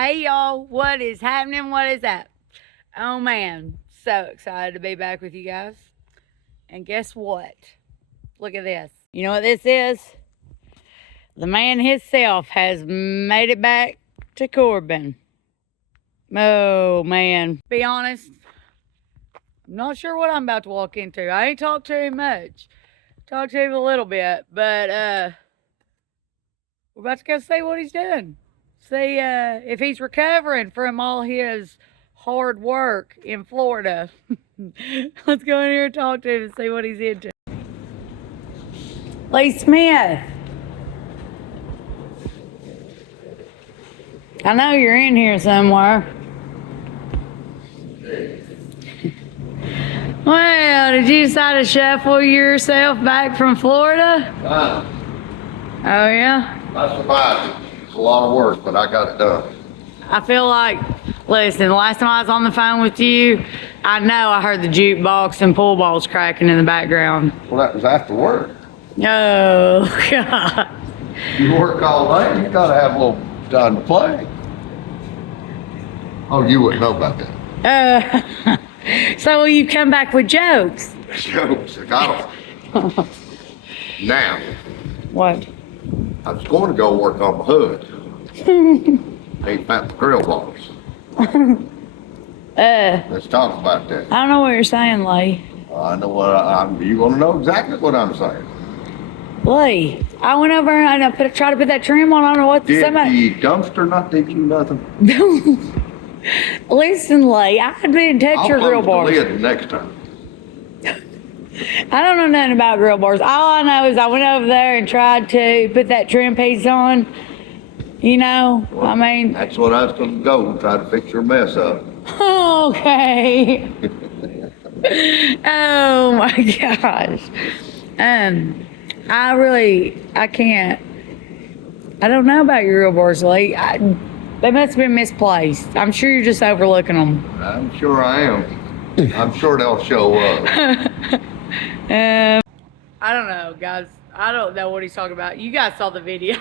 Hey y'all, what is happening? What is up? Oh man, so excited to be back with you guys. And guess what? Look at this. You know what this is? The man himself has made it back to Corbin. Oh man. Be honest, I'm not sure what I'm about to walk into. I ain't talked to him much. Talked to him a little bit, but we're about to go see what he's doing. See if he's recovering from all his hard work in Florida. Let's go in here and talk to him and see what he's into. Lee Smith. I know you're in here somewhere. Well, did you decide to shuffle yourself back from Florida? Oh yeah? I survived it. It's a lot of work, but I got it done. I feel like, listen, the last time I was on the phone with you, I know I heard the jukebox and pool balls cracking in the background. Well, that was after work. Oh, God. You work all day, you gotta have a little time to play. Oh, you wouldn't know about that. So will you come back with jokes? Jokes, I got them. Now, What? I was going to go work on my hood. Ain't found the grill bars. Let's talk about that. I don't know what you're saying, Lee. I know what I'm. You want to know exactly what I'm saying? Lee, I went over and I tried to put that trim on. I don't know what Did somebody. the dumpster not teach you nothing? Listen, Lee, I didn't touch your grill I'll bars. close the lid next time. I don't know nothing about grill bars. All I know is I went over there and tried to put that trim piece on. You know, Well, I mean. that's what I was going to go and try to fix your mess up. Okay. Oh my gosh. I can't. I don't know about your grill bars, Lee. They must have been misplaced. I'm sure you're just overlooking them. I'm sure I am. I'm sure they'll show up. I don't know, guys. I don't know what he's talking about. You guys saw the video.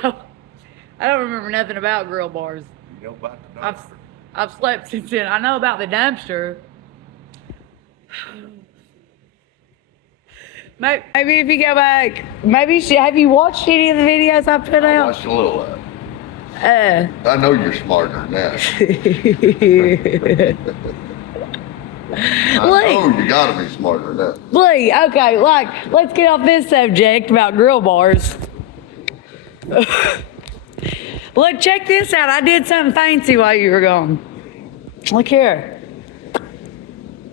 I don't remember nothing about grill bars. You know about the dumpster? I've slept since then. I know about the dumpster. Maybe if you go back, have you watched any of the videos I put I out? watched a little of it. I know you're smarter than that. I know you gotta be smarter than that. Lee, okay, let's get off this subject about grill bars. Look, check this out. I did something fancy while you were gone. Look here.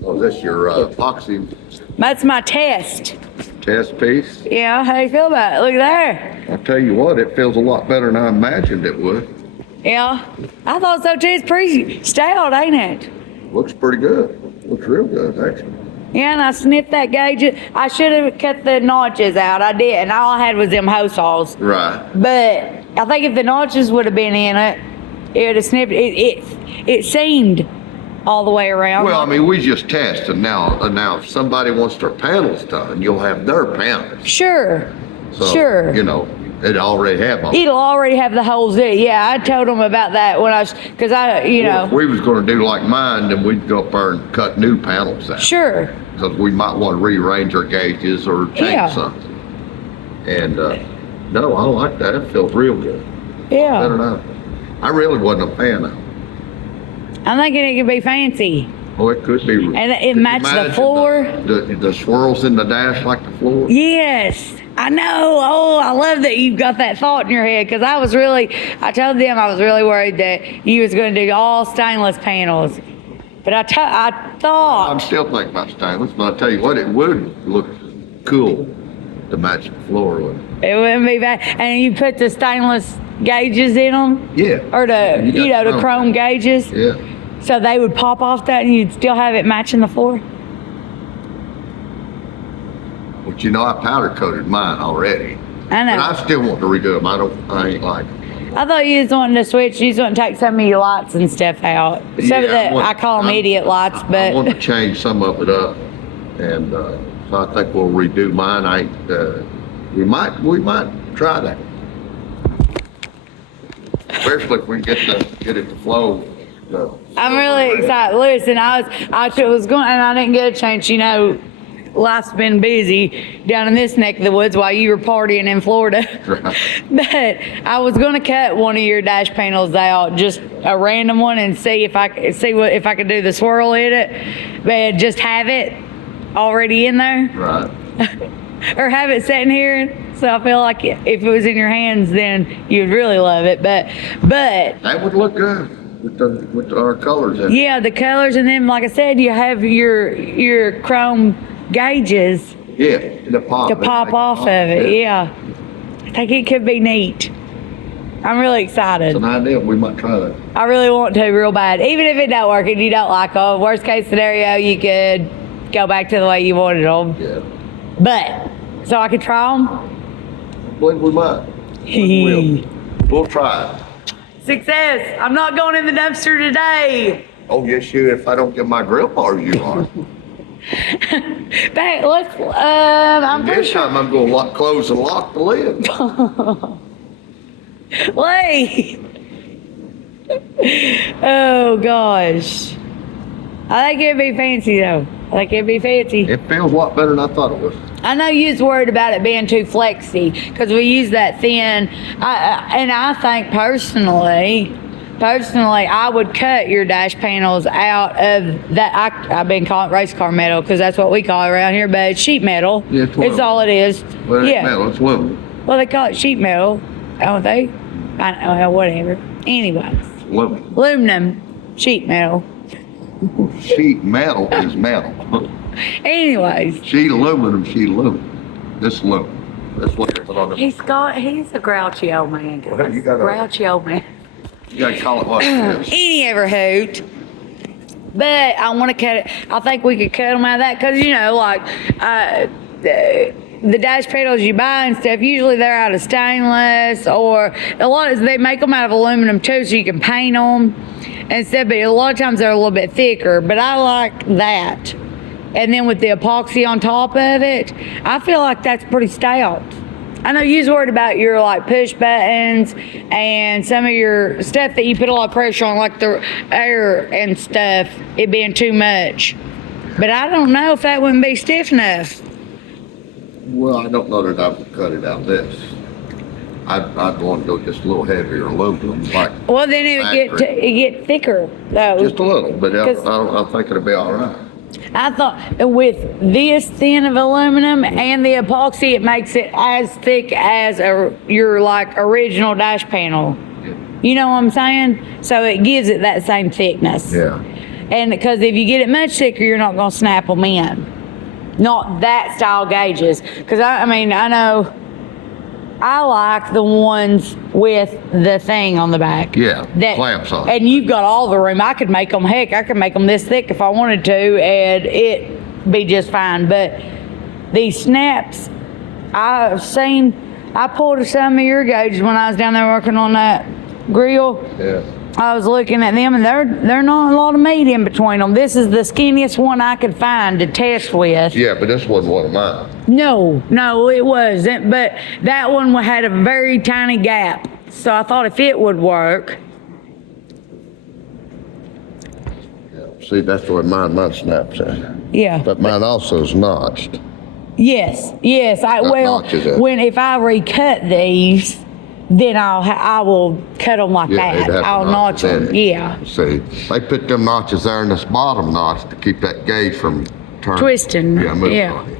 Oh, is this your epoxy That's my test. test piece? Yeah, how you feel about it? Look there. I'll tell you what, it feels a lot better than I imagined it would. Yeah, I thought so too. It's pretty stout, ain't it? Looks pretty good. Looks real good, actually. Yeah, and I snipped that gauge. I should have cut the notches out. I didn't. All I had was them hose saws. Right. But I think if the notches would have been in it, it would have snipped it. It seemed all the way around. Well, I mean, we just tested. Now if somebody wants their panels done, you'll have their panels. Sure. So, Sure. You know, it already have them. It'll already have the holes in it. Yeah, I told them about that when because If we was going to do like mine, then we'd go up there and cut new panels out. Sure. Because we might want to rearrange our gauges or change Yeah. something. And no, I like that. It feels real good. Yeah. Better than I really wasn't a fan of it. I'm thinking it could be fancy. Oh, it could be. And it Could you matched the imagine floor. The swirls in the dash like the floor. Yes, I know. Oh, I love that you've got that thought in your head because I told them I was really worried that you was going to do all stainless panels. But I thought. I'm still thinking about stainless, but I tell you what, it would look cool to match the floor with. It wouldn't be bad. And you put the stainless gauges in them? Yeah. Or the chrome gauges? Yeah. So they would pop off that and you'd still have it matching the floor? But you know, I powder coated mine already. I know. But I still want to redo them. I ain't like them. I thought you was wanting to switch. You was wanting to take some of your lights and stuff out. Some of the, I call them idiot lights, but. I want to change some of it up. And so I think we'll redo mine. We might try that. especially if we get it to flow. I'm really excited. Listen, I was going, and I didn't get a chance. You know, life's been busy down in this neck of the woods while you were partying in Florida. Right. But I was going to cut one of your dash panels out, just a random one, and see if I could do the swirl in it, but just have it already in there. Right. Or have it sitting here. So I feel like if it was in your hands, then you'd really love it. But That would look good with our colors in it. yeah, the colors, and then like I said, you have your chrome gauges Yeah, to pop off of it. Yeah, I think it could be neat. I'm really excited. It's an idea. We might try that. I really want to real bad. Even if it don't work and you don't like them, worst case scenario, you could go back to the way you wanted them. Yeah. But so I could try them. I believe we might. We'll try it. Success. I'm not going in the dumpster today. Oh yes, you. If I don't get my grill bars, you are. Back, let's. I'm pretty This sure. time I'm going to close and lock the lid. Wait. Oh gosh. I think it'd be fancy though. I think it'd be fancy. It feels a lot better than I thought it was. I know you was worried about it being too flexy because we use that thin. And I think personally, I would cut your dash panels out of that. I've been calling it race car metal because that's what we call it around here, but it's sheet metal. Yeah, it's all it is. Well, yeah. metal, it's aluminum. Well, they call it sheet metal, don't they? I don't know, whatever. Anyways, Aluminum. aluminum sheet metal. Sheet metal is metal. Anyways, Sheet aluminum. This aluminum. That's what they put on the. he's a grouchy old man. Guys. Well, you gotta- Grouchy old man. You gotta call it what it is. Any ever hoot. But I want to cut it. I think we could cut them out of that because, you know, like the dash panels you buy and stuff, usually they're out of stainless, or they make them out of aluminum too, so you can paint them and stuff. But a lot of times they're a little bit thicker. But I like that. And then with the epoxy on top of it, I feel like that's pretty stout. I know you was worried about your like push buttons and some of your stuff that you put a lot of pressure on, like the air and stuff, it being too much. But I don't know if that wouldn't be stiff enough. Well, I don't know that I would cut it out this. I'd want to go just a little heavier aluminum, like Well, then it would get thicker though. just a little, but I think it'll be all right. I thought with this thin of aluminum and the epoxy, it makes it as thick as your like original dash panel. Yeah. You know what I'm saying? So it gives it that same thickness. Yeah. And because if you get it much thicker, you're not going to snap them in. Not that style gauges. Because I mean, I know I like the ones with the thing on the back. Yeah, clamps on. And you've got all the room. I could make them, I could make them this thick if I wanted to, and it'd be just fine. But these snaps, I pulled some of your gauges when I was down there working on that grill. Yeah. I was looking at them, and they're not a lot of meat in between them. This is the skinniest one I could find to test with. Yeah, but this wasn't one of mine. No, it wasn't. But that one had a very tiny gap, so I thought if it would work. Yeah. See, that's where mine snaps at. Yeah. But mine also is notched. Yes. Notches it. If I recut these, then I will cut them like Yeah, it'd that. have I'll the notch notches in them. it. Yeah. See, they put them notches there in this bottom notch to keep that gauge from turning. Twisting. Yeah, moving Yeah. on it.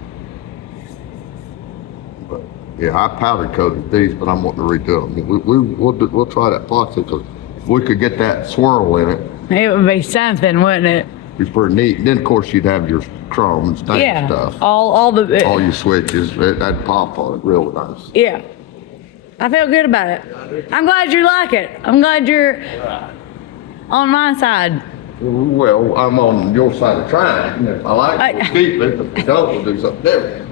But, yeah, I powder coated these, but I'm wanting to redo them. We'll try that epoxy because if we could get that swirl in it, It would be something, wouldn't it? it'd be pretty neat. And then, of course, you'd have your chrome and stain Yeah. stuff. All All your switches, that'd pop on it real nice. Yeah. I feel good about it. I'm glad you like it. I'm glad you're on my side. Well, I'm on your side of trying. If I like it, we'll keep it. If we don't, we'll do something different.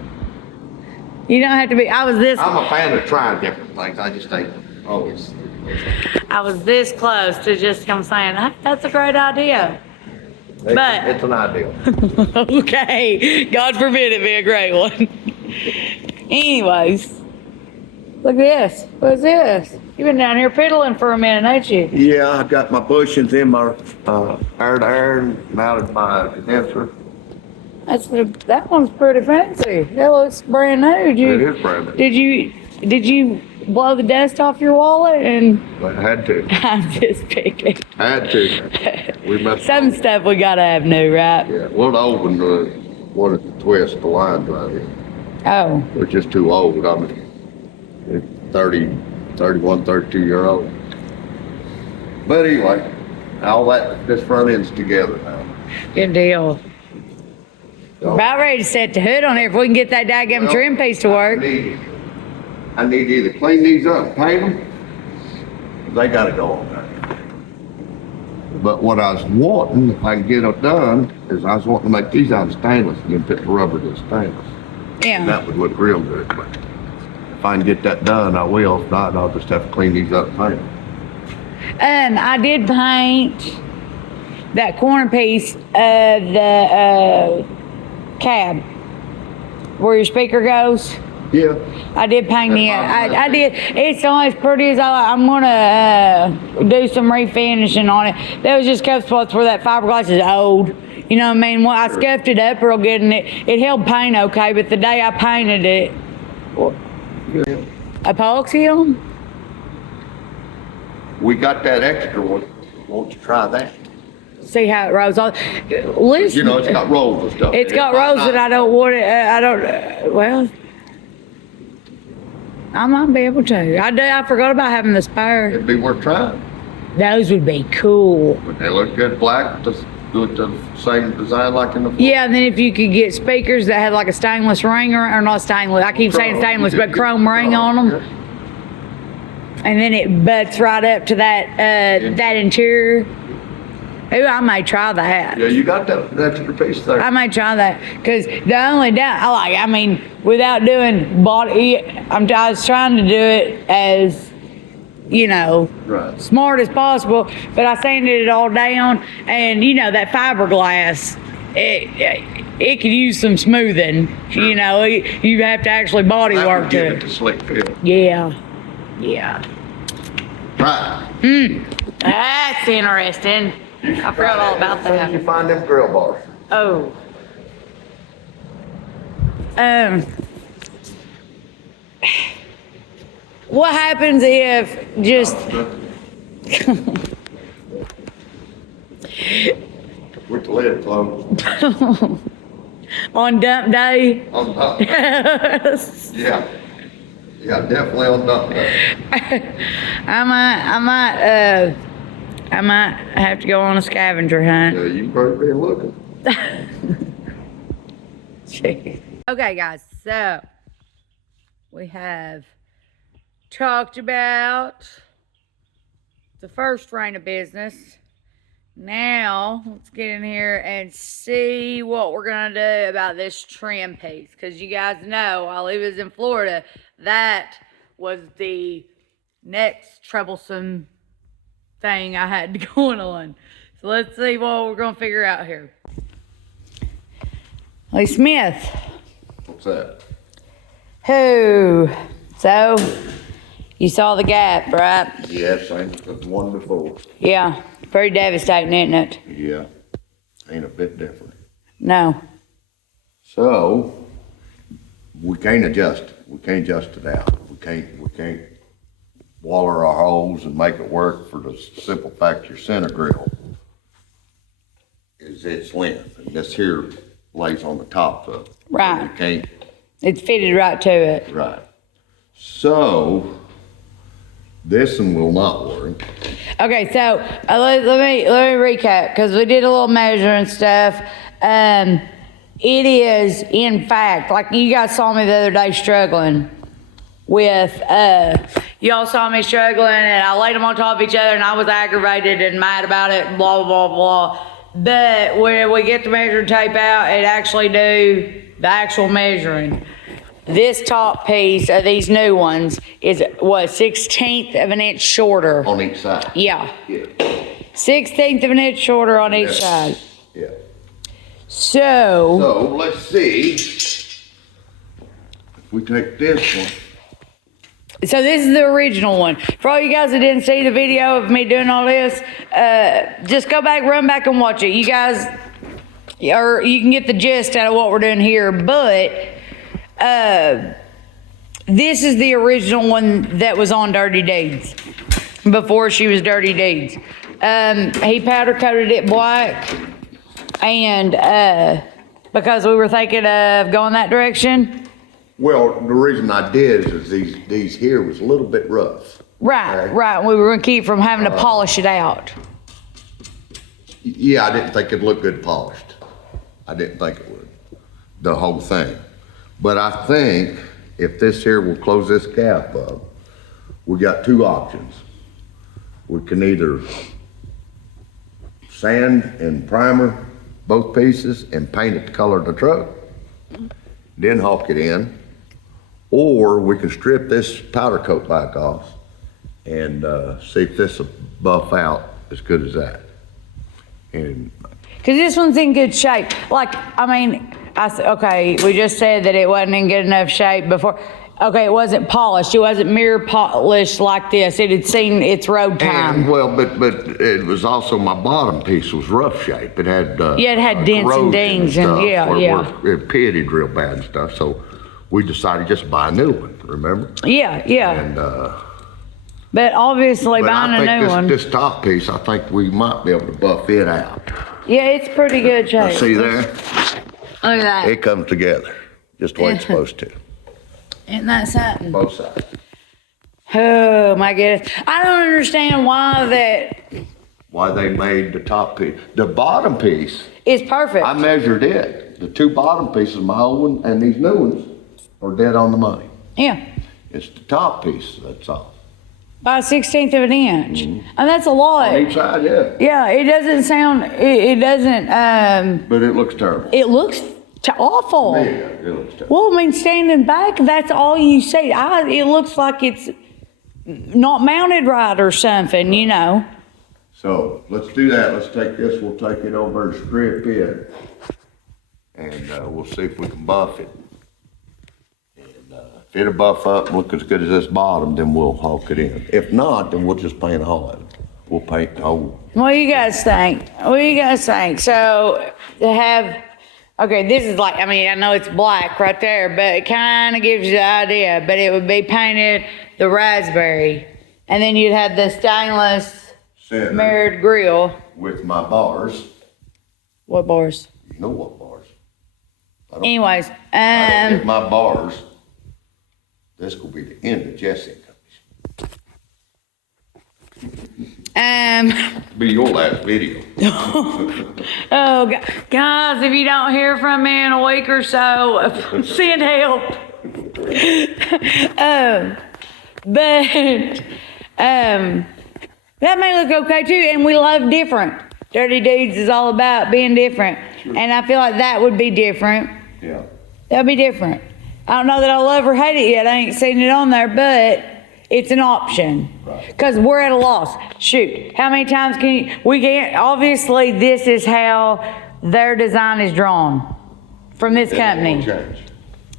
You don't have to be. I'm a fan of trying different things. I just ain't always. I was this close to just come saying, hey, that's a great idea. But- It's an ideal. Okay. God forbid it be a great one. Anyways. Look at this. What's this? You've been down here fiddling for a minute, ain't you? Yeah, I got my bushings in my air and mounted my condenser. That one's pretty fancy. That looks brand new. It is brand new. Did you blow the dust off your wallet? And I had to. I'm just picking. Had to. We messed Some up. stuff we gotta have new, right? Yeah, well, the old one wanted to twist the lines right here. Oh. We're just too old. I'm 30, 31, 32-year-old. But anyway, all that, this front end's together now. Good deal. So, About ready to set the hood on here if we can get that daggum trim piece to work. I need to either clean these up and paint them. They gotta go on there. But what I was wanting, if I can get it done, is I was wanting to make these out of stainless and then put the rubber to stainless. Yeah. That would look real good. But if I can get that done, I will. If not, I'll just have to clean these up and paint them. I did paint that corner piece of the cab where your speaker goes. Yeah. I did paint it. I did. It's not as pretty as I like. I'm gonna do some refinishing on it. There was just a couple spots where that fiberglass is old. You know what I mean? Well, I scuffed it up real good and it held paint okay, but the day I painted it, epoxy on? We got that extra one. Won't you try that? See how it rolls on. Listen, You know, it's got rolls and stuff. it's got rolls that I don't want it. I don't. Well, I might be able to. I forgot about having the spare. It'd be worth trying. Those would be cool. But they look good black, just do it the same design like in the Yeah, and then if you could get speakers that had like a stainless ring or not stainless, I keep saying stainless, but chrome ring on them. And then it butts right up to that interior. Ooh, I may try that. Yeah, you got that extra piece there. I may try that because the only doubt I mean, without doing body, I was trying to do it as, you know, Right. smart as possible, but I sanded it all down, and you know that fiberglass, it could use some smoothing. Sure. You know, you have to actually body That work would to give it. it the slick feel. Yeah. Right. That's interesting. I forgot all about As soon as you that. find them grill bars. Oh. What happens if just With the lid closed. on dump day? On top. Yeah. Yeah, definitely on dump day. I might have to go on a scavenger hunt. Yeah, you better be looking. Jeez. Okay, guys, so we have talked about the first reign of business. Now, let's get in here and see what we're going to do about this trim piece. Because you guys know, while he was in Florida, that was the next troublesome thing I had going on. So let's see what we're going to figure out here. Lee Smith. What's that? Who? So, you saw the gap, right? Yeah, same as the one before. Yeah, pretty devastating, isn't it? Yeah. Ain't a bit different. No. So, we can't adjust it. We can't adjust it out. We can't waller our holes and make it work for the simple fact your center grill is its length. And this here lays on the top of it. Right. You can't, It's fitted right to it. right. So, this one will not work. Okay, so let me recap because we did a little measuring stuff. It is, in fact, like you guys saw me the other day struggling with, y'all saw me struggling and I laid them on top of each other and I was aggravated and mad about it and blah, blah, blah. But when we get the measuring tape out, it actually do the actual measuring. This top piece of these new ones is, what, 1/16 of an inch shorter. On each side. Yeah. Yeah. 1/16 of an inch shorter on each Yeah. side. Yeah. So, So, let's see. If we take this one So this is the original one. For all you guys that didn't see the video of me doing all this, just go back, run back and watch it. You guys, or you can get the gist out of what we're doing here. But this is the original one that was on Dirty Deeds before she was Dirty Deeds. He powder coated it black, and because we were thinking of going that direction. Well, the reason I did is these here was a little bit rough. Right, Okay. right. We were gonna keep from having to polish it out. Yeah, I didn't think it'd look good polished. I didn't think it would, the whole thing. But I think if this here will close this gap up, we got two options. We can either sand and primer both pieces and paint it the color of the truck, then hawk it in, or we can strip this powder coat back off and see if this will buff out as good as that. And Cause this one's in good shape. Like, I mean, okay, we just said that it wasn't in good enough shape before. Okay, it wasn't polished. It wasn't mirror polished like this. It had seen its road time. And, well, but it was also, my bottom piece was rough shape. It had Yeah, it had dents and corrosion dings and stuff yeah, where yeah. it pitted real bad and stuff. So we decided just to buy a new one. Remember? Yeah, yeah. And But obviously but buying I a think new one. this top piece, I think we might be able to buff it out. Yeah, it's pretty good shape. See there? Look at that. It comes together just the way it's supposed to. Isn't that something? Both sides. Oh my goodness. I don't understand Why they made the top piece. The bottom piece, it's perfect. I measured it. The two bottom pieces, my old one and these new ones, are dead on the money. Yeah. It's the top piece that's off. By a 16th of an inch. And that's a lot. On each side, yeah. Yeah, it doesn't sound, it doesn't, But it looks terrible. it looks awful. Yeah, it looks terrible. Well, I mean, standing back, that's all you see. It looks like it's not mounted right or something, you know. So let's do that. Let's take this, we'll take it over and strip it. And we'll see if we can buff it. And if it'll buff up and look as good as this bottom, then we'll hawk it in. If not, then we'll just paint all of it. We'll paint the whole. What do you guys think? What do you guys think? So, to have, okay, this is like, I mean, I know it's black right there, but it kind of gives you the idea. But it would be painted the raspberry. And then you'd have the stainless Center mirrored grill. with my bars. What bars? You know what bars? Anyways, I don't get my bars. This will be the end of Jesse and Company's. Be your last video. Oh, guys, if you don't hear from me in a week or so, send help. But that may look okay too, and we love different. Dirty Deeds is all about being different, and I feel like that would be different. Yeah. That'd be different. I don't know that I love or hate it yet. I ain't seen it on there, but it's an option. Right. Because we're at a loss. Shoot, how many times can you, we can't, obviously this is how their design is drawn from this company. Change.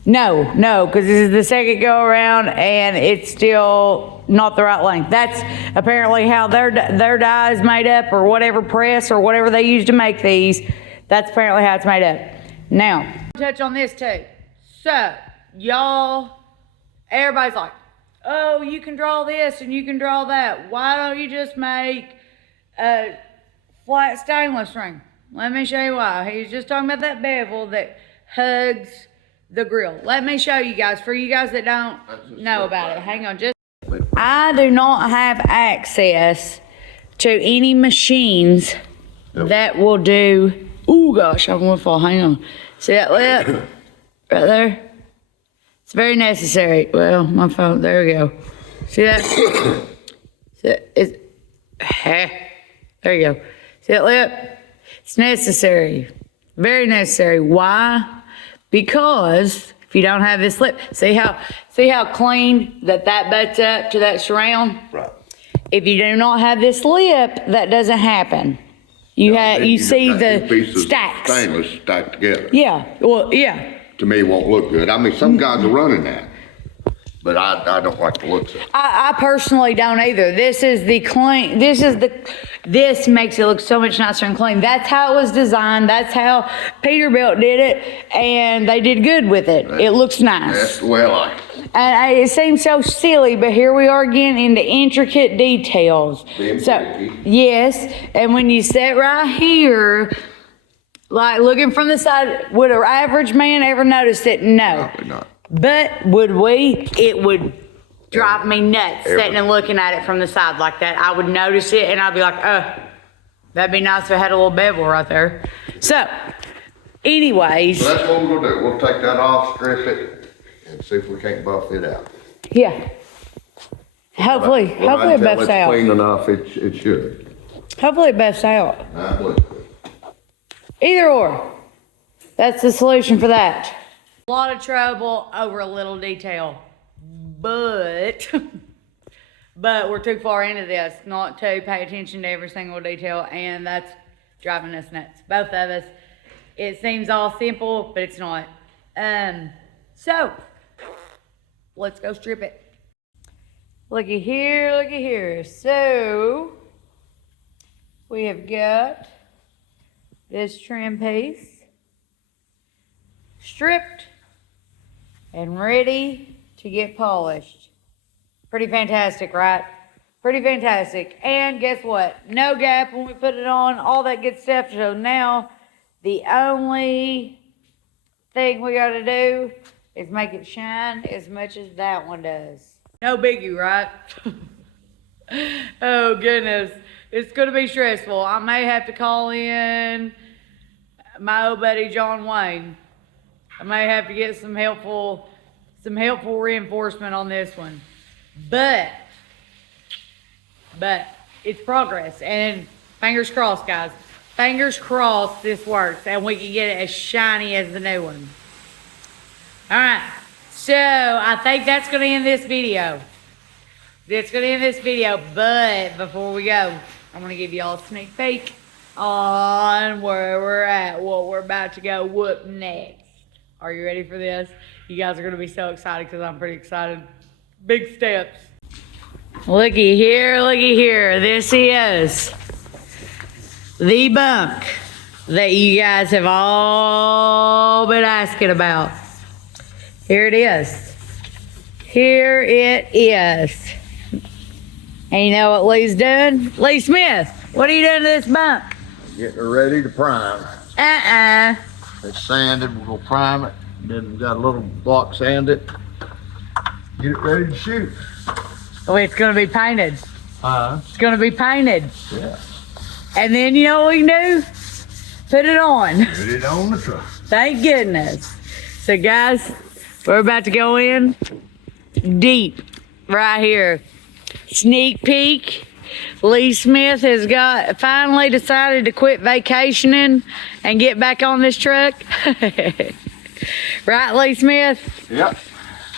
No, because this is the second go around and it's still not the right length. That's apparently how their dye is made up, or whatever press or whatever they use to make these. That's apparently how it's made up. Now, touch on this too. So, y'all, everybody's like, oh, you can draw this and you can draw that. Why don't you just make a flat stainless ring? Let me show you why. He was just talking about that bevel that hugs the grill. Let me show you guys, for you guys that don't know about it. Hang on, just. I do not have access to any machines that will do, oh gosh, I'm gonna fall, hang on. See that lip? Right there? It's very necessary. Well, my phone, there we go. See that? See that? There you go. See that lip? It's necessary. Very necessary. Why? Because if you don't have this lip, see how clean that butts up to that surround? Right. If you do not have this lip, that doesn't happen. You see the stacks. Stainless stacked together. Yeah, well, yeah. To me, it won't look good. I mean, some guys are running that. But I don't like the looks of it. I personally don't either. This makes it look so much nicer and clean. That's how it was designed. That's how Peterbilt did it, and they did good with it. It looks nice. That's the way I like it. And it seems so silly, but here we are again into intricate details. Yes, and when you sit right here, like looking from the side, would an average man ever notice it? No. Probably not. But would we? It would drive me nuts sitting and looking at it from the side like that. I would notice it and I'd be like, oh, that'd be nice if it had a little bevel right there. So, anyways. So that's what we're gonna do. We'll take that off, strip it, and see if we can't buff it out. Yeah. Hopefully it buffs out. Clean enough, it should. Hopefully it buffs out. I believe it. Either or. That's the solution for that. A lot of trouble over a little detail. But we're too far into this not to pay attention to every single detail, and that's driving us nuts. Both of us. It seems all simple, but it's not. So let's go strip it. Looky here, looky here. So we have got this trim piece stripped and ready to get polished. Pretty fantastic, right? Pretty fantastic. And guess what? No gap when we put it on, all that good stuff. So now the only thing we gotta do is make it shine as much as that one does. No biggie, right? Oh goodness. It's gonna be stressful. I may have to call in my old buddy John Wayne. I may have to get some helpful reinforcement on this one. But it's progress, and fingers crossed, guys. Fingers crossed this works and we can get it as shiny as the new one. All right, so I think that's gonna end this video. But before we go, I'm gonna give y'all a sneak peek on where we're at, what we're about to go whoop next. Are you ready for this? You guys are gonna be so excited because I'm pretty excited. Big steps. Looky here. This is the bunk that you guys have all been asking about. Here it is. And you know what Lee's doing? Lee Smith, what are you doing to this bunk? Getting it ready to prime. It's sanded, we're gonna prime it. Then we got a little block sanded. Get it ready to shoot. Oh, it's gonna be painted. It's gonna be painted. Yeah. And then you know what we can do? Put it on. Put it on the truck. Thank goodness. So guys, we're about to go in deep right here. Sneak peek. Lee Smith has finally decided to quit vacationing and get back on this truck. Right, Lee Smith? Yep.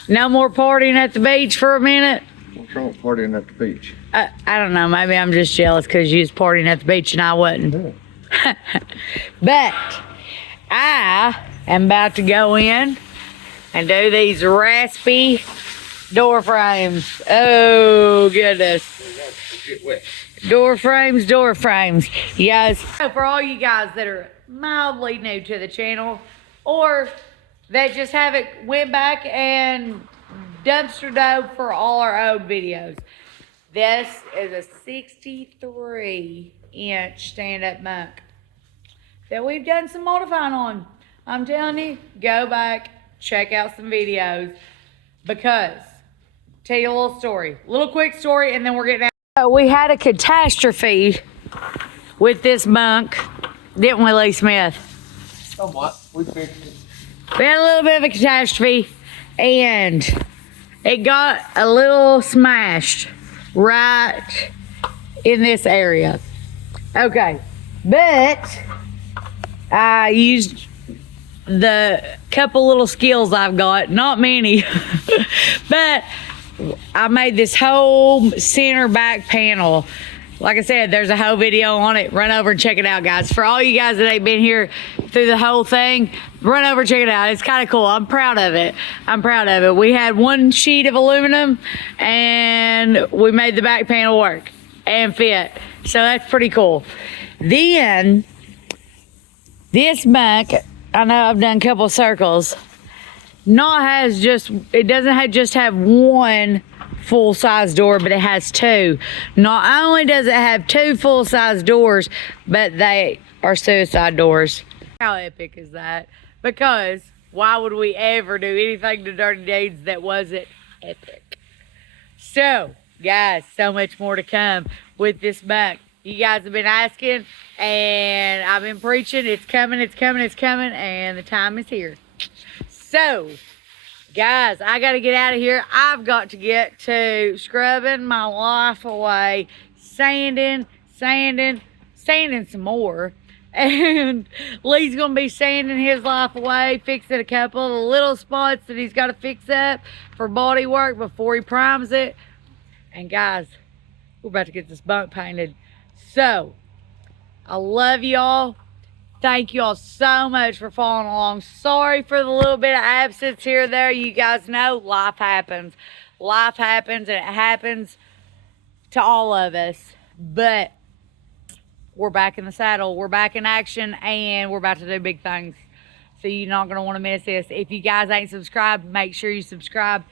No more partying at the beach for a minute? What's wrong with partying at the beach? I don't know. Maybe I'm just jealous because you was partying at the beach and I wasn't. But I am about to go in and do these raspy door frames. Oh, goodness. Door frames. You guys, for all you guys that are mildly new to the channel or that just haven't went back and dumpster dove for all our old videos, this is a 63-inch stand-up bunk that we've done some modifying on. I'm telling you, go back, check out some videos, because tell you a little quick story, and then we're getting out. So we had a catastrophe with this bunk, didn't we, Lee Smith? Somewhat. We fixed it. We had a little bit of a catastrophe, and it got a little smashed right in this area. Okay, but I used the couple little skills I've got, not many, but I made this whole center back panel Like I said, there's a whole video on it. Run over and check it out, guys. For all you guys that ain't been here through the whole thing, run over and check it out. It's kind of cool. I'm proud of it. I'm proud of it. We had one sheet of aluminum and we made the back panel work and fit. So that's pretty cool. Then this bunk, I know I've done a couple circles. It doesn't just have one full-size door, but it has two. Not only does it have two full-size doors, but they are suicide doors. How epic is that? Because why would we ever do anything to Dirty Deeds that wasn't epic? So, guys, so much more to come with this bunk. You guys have been asking, and I've been preaching. It's coming, it's coming, it's coming, and the time is here. So, guys, I got to get out of here. I've got to get to scrubbing my life away, sanding some more. And Lee's going to be sanding his life away, fixing a couple of the little spots that he's got to fix up for body work before he primes it. And guys, we're about to get this bunk painted. So, I love y'all. Thank you all so much for following along. Sorry for the little bit of absence here or there. You guys know life happens. Life happens, and it happens to all of us. But we're back in the saddle. We're back in action, and we're about to do big things. So you're not going to want to miss this. If you guys ain't subscribed, make sure you subscribe.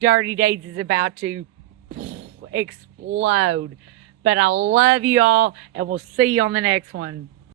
Dirty Deeds is about to explode. But I love you all, and we'll see you on the next one.